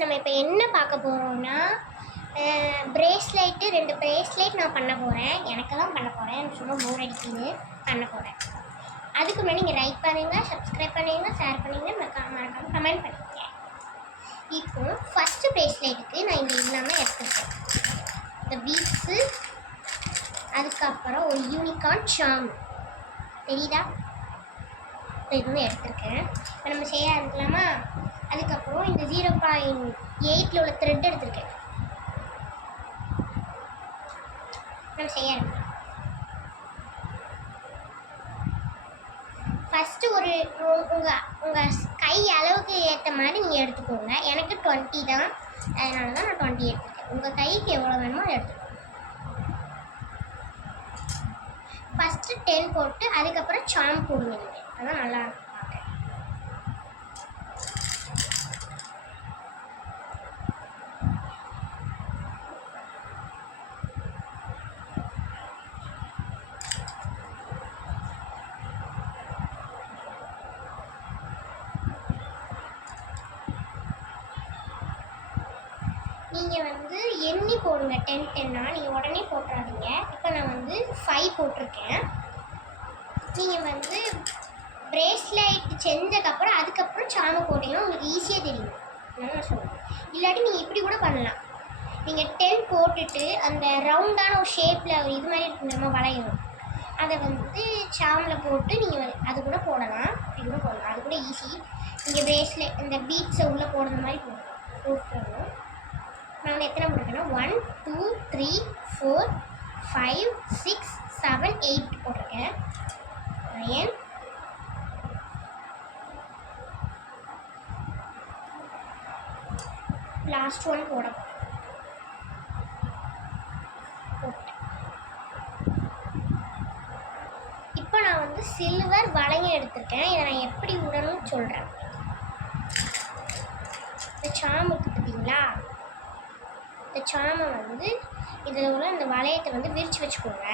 நம்ம இப்போ என்ன பார்க்க போகிறோம்னா பிரேஸ்லைட்டு 2 பிரேஸ்லைட் நான் பண்ண போகிறேன். எனக்கெல்லாம் பண்ண போகிறேன். எனக்கு சும்மா போர் அடிக்குது, பண்ண போகிறேன். அதுக்கு முன்னாடி நீங்கள் லைக் பண்ணுங்கள், சப்ஸ்கிரைப் பண்ணுங்கள், ஷேர் பண்ணுங்கள், மறக்காமல் கமெண்ட் பண்ணுங்க. இப்போ ஃபஸ்ட்டு பிரேஸ்லைட்டுக்கு நான் இங்கே இல்லாமல் எடுத்துருக்கேன். இந்த பீட்ஸு, அதுக்கப்புறம் ஒரு யூனிகார்ன் சாம் தெரியுதா, இதுவும் எடுத்திருக்கேன். இப்போ நம்ம செய்ய ஆரம்பிக்கலாமா? அதுக்கப்புறம் இந்த 0.8 உள்ள த்ரெட் எடுத்திருக்கேன். நம்ம செய்ய ஆரம்பிக்கலாம். ஃபஸ்ட்டு ஒரு உங்கள் கை அளவுக்கு ஏற்ற மாதிரி நீங்கள் எடுத்துக்கோங்க. எனக்கு 20 தான், அதனால தான் நான் 20 எடுத்துருக்கேன். உங்கள் கைக்கு எவ்வளோ வேணுமோ அதை எடுத்துக்கோங்க. ஃபஸ்ட்டு 10 போட்டு அதுக்கப்புறம் சாம் போடுங்க. நீங்கள் அதான் நல்லா இருக்கும் பார்க்க. நீங்கள் வந்து எண்ணி போடுங்க. 10 நீங்கள் உடனே போட்டுறாதீங்க. இப்போ நான் வந்து 5 போட்டிருக்கேன். நீங்கள் வந்து பிரேஸ்லைட் செஞ்சதுக்கப்புறம் அதுக்கப்புறம் சாம போட்டிங்கன்னா உங்களுக்கு ஈஸியாக தெரியும். நான் சொல்லுவேன். இல்லாட்டி நீங்கள் இப்படி கூட பண்ணலாம். நீங்கள் 10 போட்டுட்டு அந்த ரவுண்டான ஒரு ஷேப்பில் ஒரு இது மாதிரி இருக்கு, நம்ம வளையணும், அதை வந்து சாமில் போட்டு நீங்கள் அது கூட போடலாம். இப்படி கூட போடலாம், அது கூட ஈஸி. நீங்கள் பிரேஸ்லைட் இந்த பீட்ஸை உள்ளே போடுற மாதிரி போட்டுக்கணும். நான் வந்து எத்தனை போட்டிருக்கேன்னா 1 2 3 4 5 6 7 8 போட்டிருக்கேன். 9 லாஸ்ட் ஒன் போட்டேன். இப்போ நான் வந்து சில்வர் வளையம் எடுத்திருக்கேன். இதை நான் எப்படி விடணும்னு சொல்கிறேன். இந்த சாமுக்கு பார்த்தீங்களா, இந்த சாமை வந்து இதில் உள்ள இந்த வளையத்தை வந்து விரித்து வச்சுக்கோங்க.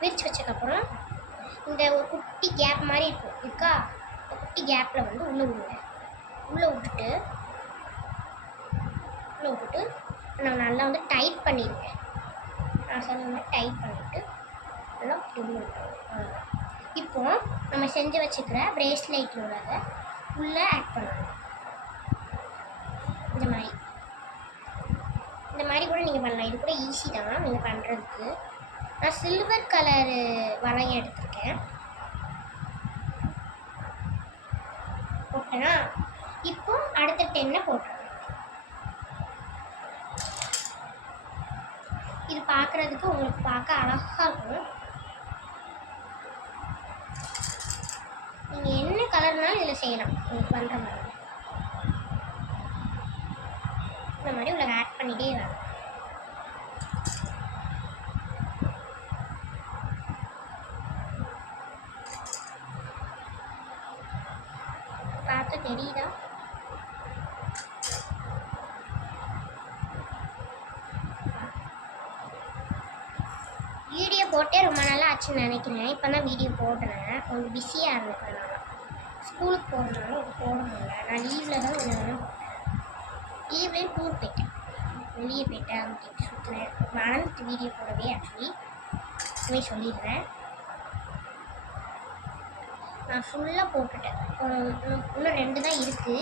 விரித்து வச்சதுக்கப்புறம் இந்த ஒரு குட்டி கேப் மாதிரி இருக்கா, இந்த குட்டி கேப்பில் வந்து உள்ளே விடுங்க. உள்ளே விட்டுட்டு நான் நல்லா வந்து டைட் பண்ணிடுங்க. நான் சொன்ன மாதிரி டைட் பண்ணிவிட்டு நல்லா விடுங்க. இப்போ நம்ம செஞ்சு வச்சுக்கிற பிரேஸ்லைட்டில் உள்ளதை உள்ளே ஆட் பண்ணணும். இந்த மாதிரி கூட நீங்கள் பண்ணலாம். இது கூட ஈஸி தான் நீங்கள் பண்ணுறதுக்கு. நான் சில்வர் கலரு வளையம் எடுத்திருக்கேன். போட்டேன்னா இப்போ அடுத்த 10 போட்டுருவேன். இது பார்க்குறதுக்கு உங்களுக்கு பார்க்க அழகாக இருக்கும். நீங்கள் என்ன கலர்னாலும் இதில் செய்யலாம். உங்களுக்கு பண்ணுற மாதிரி இந்த மாதிரி உள்ள ஆட் பண்ணிகிட்டே வரும். பார்த்து தெரியுதா? வீடியோ போட்டே ரொம்ப நாளாக ஆச்சுன்னு நினைக்கிறேன். இப்போ தான் வீடியோ போடுறேன். கொஞ்சம் பிஸியாக இருந்ததுனால ஸ்கூலுக்கு போகிறதுனால இது போட முடியல. நான் லீவில் தான் கொஞ்சம் நேரம் போட்டேன். லீவ்லேயும் டூர் போயிட்டேன், வெளியே போயிட்டேன், அப்படின்னு சுற்றுனேன். மறந்துட்டு வீடியோ போடவே. ஆக்சுவலி போய் சொல்லிடுறேன். நான் ஃபுல்லாக போட்டுட்டேன். இன்னும் 2 தான் இருக்குது.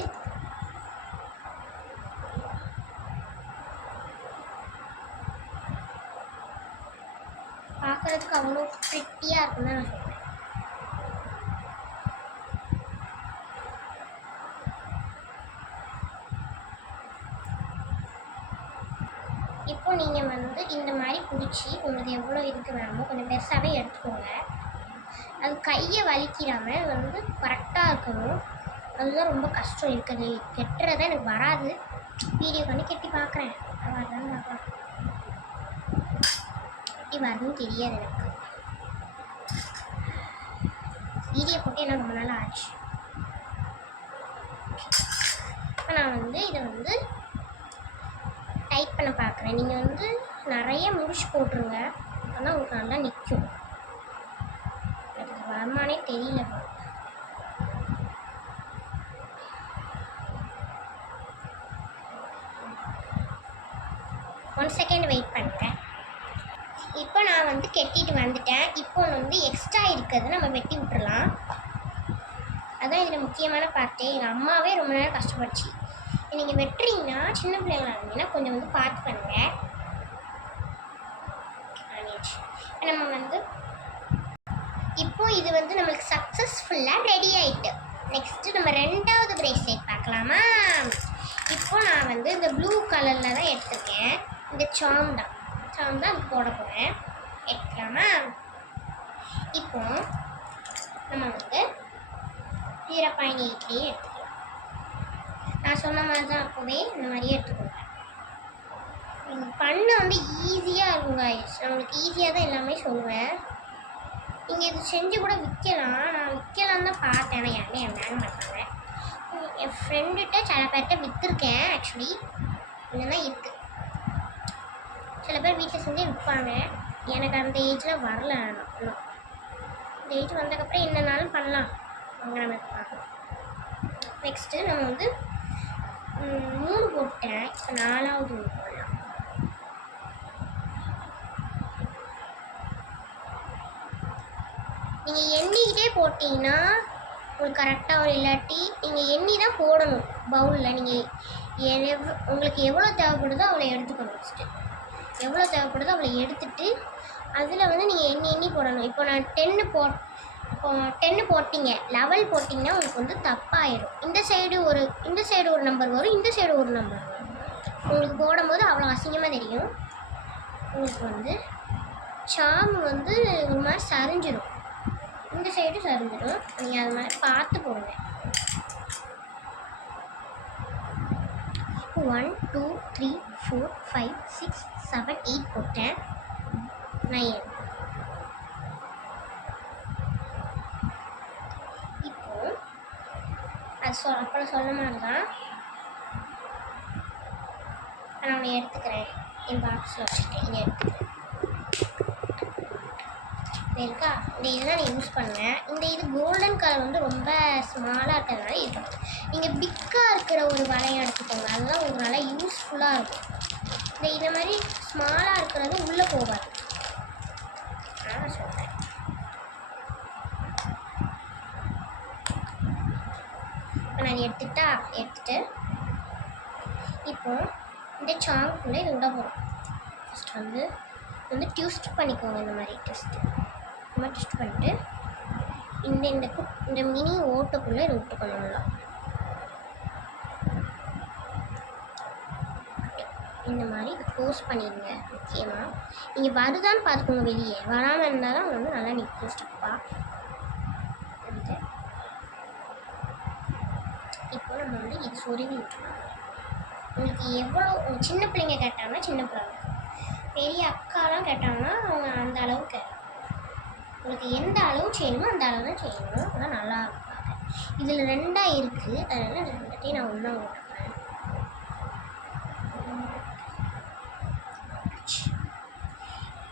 பார்க்குறதுக்கு அவ்வளோ ப்ரிட்டியாக இருக்குன்னு தான் நான் சொல்கிறேன். இப்போ நீங்கள் வந்து இந்த மாதிரி பிடிச்சி உங்களுக்கு எவ்வளோ இதுக்கு வேணுமோ கொஞ்சம் பெருசாகவே எடுத்துக்கோங்க. அது கையை வலிக்கிறாமல் வந்து கரெக்டாக இருக்கணும். அதுதான் ரொம்ப கஷ்டம் இருக்குது. கெட்டுறதான் எனக்கு வராது. வீடியோ பண்ணி கெட்டி பார்க்குறேன். வரலான்னு பார்க்கலாம். கெட்டி வரணும்னு தெரியாது எனக்கு. வீடியோ போட்டு என்ன ரொம்ப நாள் ஆச்சு. இப்போ நான் வந்து இதை வந்து டைட் பண்ண பார்க்குறேன். நீங்கள் வந்து நிறைய முடிச்சு போட்டுருங்க, ஆனால் உங்களுக்கு நல்லா நிற்கும். எனக்கு வருமானே தெரியல. 1 செகண்ட் வெயிட் பண்ணுறேன். இப்போ நான் வந்து கெட்டிட்டு வந்துட்டேன். இப்போ வந்து எக்ஸ்ட்ரா இருக்கிறது நம்ம வெட்டி விட்டுறலாம். அதான் இதில் முக்கியமான பார்ட்டு. எங்கள் அம்மாவே ரொம்ப நேரம் கஷ்டப்பட்டுச்சு. நீங்கள் வெட்டுறீங்கன்னா சின்ன பிள்ளைங்களா இருந்தீங்கன்னா கொஞ்சம் வந்து பார்த்து பண்ணுங்கள். நம்ம வந்து இப்போ இது வந்து நம்மளுக்கு சக்ஸஸ்ஃபுல்லாக ரெடி ஆகிட்டு. நெக்ஸ்ட்டு நம்ம 2வது பிரேஸ்லெட் பார்க்கலாமா? இப்போ நான் வந்து இந்த ப்ளூ கலரில் தான் எடுத்துருக்கேன். இந்த சாம் தான் அதுக்கு போட போகிறேன். எடுத்துக்கலாமா? இப்போ நம்ம வந்து 0.8 எடுத்துக்கலாம். நான் சொன்ன மாதிரி தான் அப்போவே இந்த மாதிரியே எடுத்துக்கோங்க. பண்ண வந்து ஈஸியாக இருக்குங்க. நம்மளுக்கு ஈஸியாக தான் எல்லாமே சொல்லுவேன். நீங்கள் இது செஞ்சு கூட விற்கலாம். நான் விற்கலான்னு தான் பார்த்தேன். ஆனால் யாருமே என் பேன் பண்ணாங்க. என் ஃப்ரெண்டுகிட்ட சில பேர்கிட்ட விற்றுருக்கேன். ஆக்சுவலி இதெல்லாம் இருக்குது. சில பேர் வீட்டில் செஞ்சு விற்பாங்க. எனக்கு அந்த ஏஜில் வரல. இன்னும் இந்த ஏஜ் வந்ததுக்கப்புறம் என்னன்னாலும் பண்ணலாம் வாங்குற மாதிரி பார்க்கலாம். நெக்ஸ்ட்டு நம்ம வந்து 3 போட்டேன். இப்போ 4வது போடலாம். நீங்கள் எண்ணிக்கிட்டே போட்டிங்கன்னா உங்களுக்கு கரெக்டாக ஒரு இல்லாட்டி நீங்கள் எண்ணி தான் போடணும். பவுலில் நீங்கள் உங்களுக்கு எவ்வளோ தேவைப்படுதோ அவ்வளோ எடுத்துக்கணும். ஃபஸ்ட்டு எவ்வளோ தேவைப்படுதோ அவ்வளோ எடுத்துகிட்டு அதில் வந்து நீங்கள் எண்ணி போடணும். இப்போ நான் 10 போட்டிங்க, 11 போட்டிங்கன்னா உங்களுக்கு வந்து தப்பாயிடும். இந்த சைடு ஒரு நம்பர் வரும், இந்த சைடு ஒரு நம்பர் வரும். உங்களுக்கு போடும்போது அவ்வளோ அசிங்கமாக தெரியும். உங்களுக்கு வந்து சாம் வந்து ஒரு மாதிரி சரிஞ்சிடும். இந்த சைடு சரிஞ்சிடும். நீங்கள் அது மாதிரி பார்த்து போடுங்க. 1 2 3 4 5 6 7 8 போட்டேன். 9. இப்போ அது அப்புறம் சொன்ன மாதிரி தான் நான் ஒன்று எடுத்துக்கிறேன். என் பாக்ஸில் வச்சுருக்கேன். இங்கே எடுத்துக்கிறேன். இருக்கா? இந்த இதுதான் நான் யூஸ் பண்ணுவேன். இந்த இது கோல்டன் கலர் வந்து ரொம்ப ஸ்மாலாக இருக்கிறதுனால இருக்கும். நீங்கள் பிக்காக இருக்கிற ஒரு வளையம் எடுத்துக்கோங்க. அதுதான் உங்களுக்கு நல்லா யூஸ்ஃபுல்லாக இருக்கும். இந்த மாதிரி ஸ்மாலாக இருக்கிறது உள்ளே போகாது. நான் சொல்கிறேன். இப்போ நான் எடுத்துட்டு இப்போ இந்த சாங்குக்குள்ளே இது விட போகிறோம். ஃபஸ்ட் வந்து ட்விஸ்ட் பண்ணிக்கோங்க. இந்த மாதிரி ட்விஸ்ட் பண்ணிட்டு இந்த மினி ஓட்டுக்குள்ளே இதை விட்டுக்கணும். இந்த மாதிரி க்ளோஸ் பண்ணிடுங்க. முக்கியமாக நீங்கள் வருதான்னு பார்த்துக்கோங்க. வெளியே வராமல் இருந்தால் தான் வந்து நல்லா நிற்கும் ஸ்டிப்பாக. இப்போ நம்ம வந்து இது சொருவி விட்டுருவோம். உங்களுக்கு எவ்வளோ சின்ன பிள்ளைங்க கேட்டாங்கன்னா சின்ன பிள்ளைங்க, பெரிய அக்காலாம் கேட்டாங்கன்னா அவங்க அந்த அளவுக்கு உங்களுக்கு எந்த அளவு செய்யணுமோ அந்த அளவு தான் செய்யணும். அதான் நல்லா இருப்பாங்க. இதில் 2 இருக்குது. அதனால் 2த்தையும் நான் ஒன்றா போட்டுக்கிறேன்.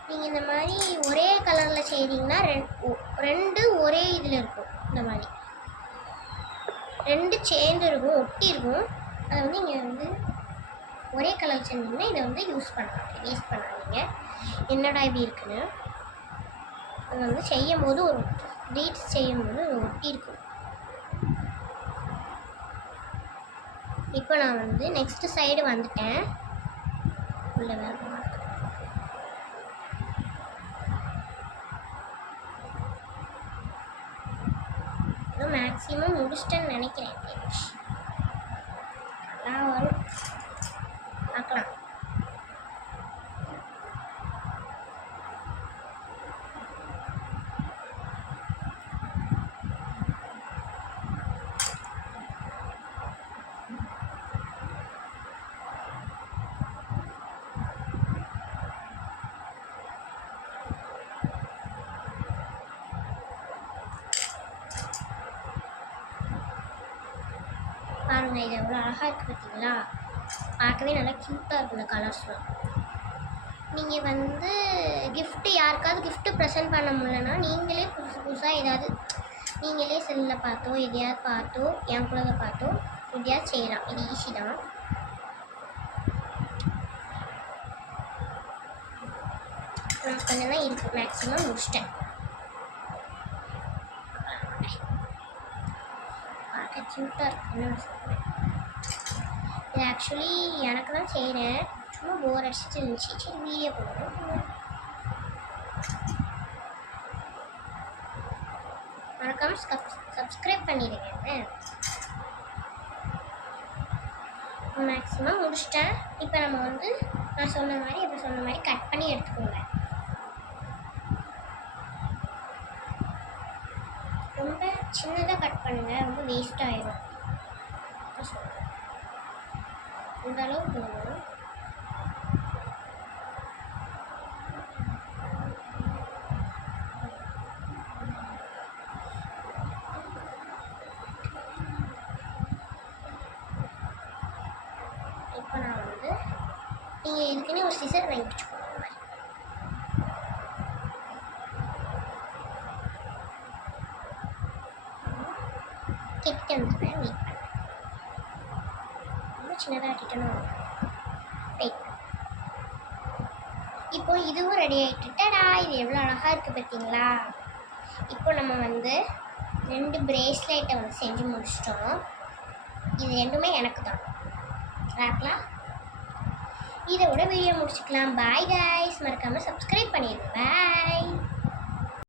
நீங்கள் இந்த மாதிரி ஒரே கலரில் செய்கிறீங்கன்னா 2 ஒரே இதில் இருக்கும். இந்த மாதிரி 2 சேர்ந்து இருக்கும், ஒட்டி இருக்கும். அதை வந்து நீங்கள் வந்து ஒரே கலர் செஞ்சிங்கன்னா இதை வந்து யூஸ் பண்ணலாம். வேஸ்ட் பண்ணாதீங்க. என்னடா இப்படி இருக்குன்னு அது வந்து செய்யும்போது ஒரு ப்ளீட்ஸ் செய்யும்போது ஒட்டி இருக்கும். இப்போ நான் வந்து நெக்ஸ்ட் சைடு வந்துட்டேன். உள்ள வேறு மேக்ஸிமம் முடிச்சிட்டேன்னு நினைக்கிறேன். நல்லா வரும், பார்க்கலாம். பாருங்க, இது எவ்வளோ அழகாக இருக்குது பார்த்தீங்களா? பார்க்கவே நல்லா க்யூட்டாக இருக்குது இந்த கலர்ஸ்லாம். நீங்கள் வந்து கிஃப்ட்டு யாருக்காவது கிஃப்ட்டு ப்ரெசென்ட் பண்ண முடியலன்னா நீங்களே புதுசாக ஏதாவது நீங்களே செல்லில் பார்த்தோ எதையாவது பார்த்தோ என் குழந்தை பார்த்தோ எதையாவது செய்யலாம். இது ஈஸி தான். மேக்ஸிமம் முடிச்சிட்டேன். பார்க்க க்யூட்டாக இருக்குன்னு சொல்லுவேன். இது ஆக்சுவலி எனக்கு தான் செய்கிறேன், சும்மா போர் அடிச்சுட்டு இருந்துச்சு, சரி வீடியோ போடுறோம். மறக்காமல் சப்ஸ்கிரைப் பண்ணிடுங்க. மேக்ஸிமம் முடிச்சிட்டேன். இப்போ நம்ம வந்து நான் சொன்ன மாதிரி கட் பண்ணி எடுத்துக்கோங்க. ரொம்ப சின்னதாக கட் பண்ணுங்கள், ரொம்ப வேஸ்ட் ஆயிடும். இந்த அளவுக்கு போதும். இப்போ நான் வந்து நீங்கள் இதுக்குன்னு ஒரு சிசர் வாங்கி வச்சுக்கோங்க. கிட்ட வந்துடுவேன், வெயிட் பண்ணேன். ரொம்ப சின்னதாக கிட்டணும், வெயிட் பண்ணேன். இப்போ இதுவும் ரெடி ஆகிட்டுட்டா. இது எவ்வளோ அழகாக இருக்குது பார்த்தீங்களா? இப்போ நம்ம வந்து 2 பிரேஸ்லெட்டை வந்து செஞ்சு முடிச்சிட்டோம். இது ரெண்டுமே எனக்கு தான். பார்க்கலாம், இதோட வீடியோ முடிச்சுக்கலாம். பாய் கைஸ், மறக்காமல் சப்ஸ்கிரைப் பண்ணிடுங்க. பாய்.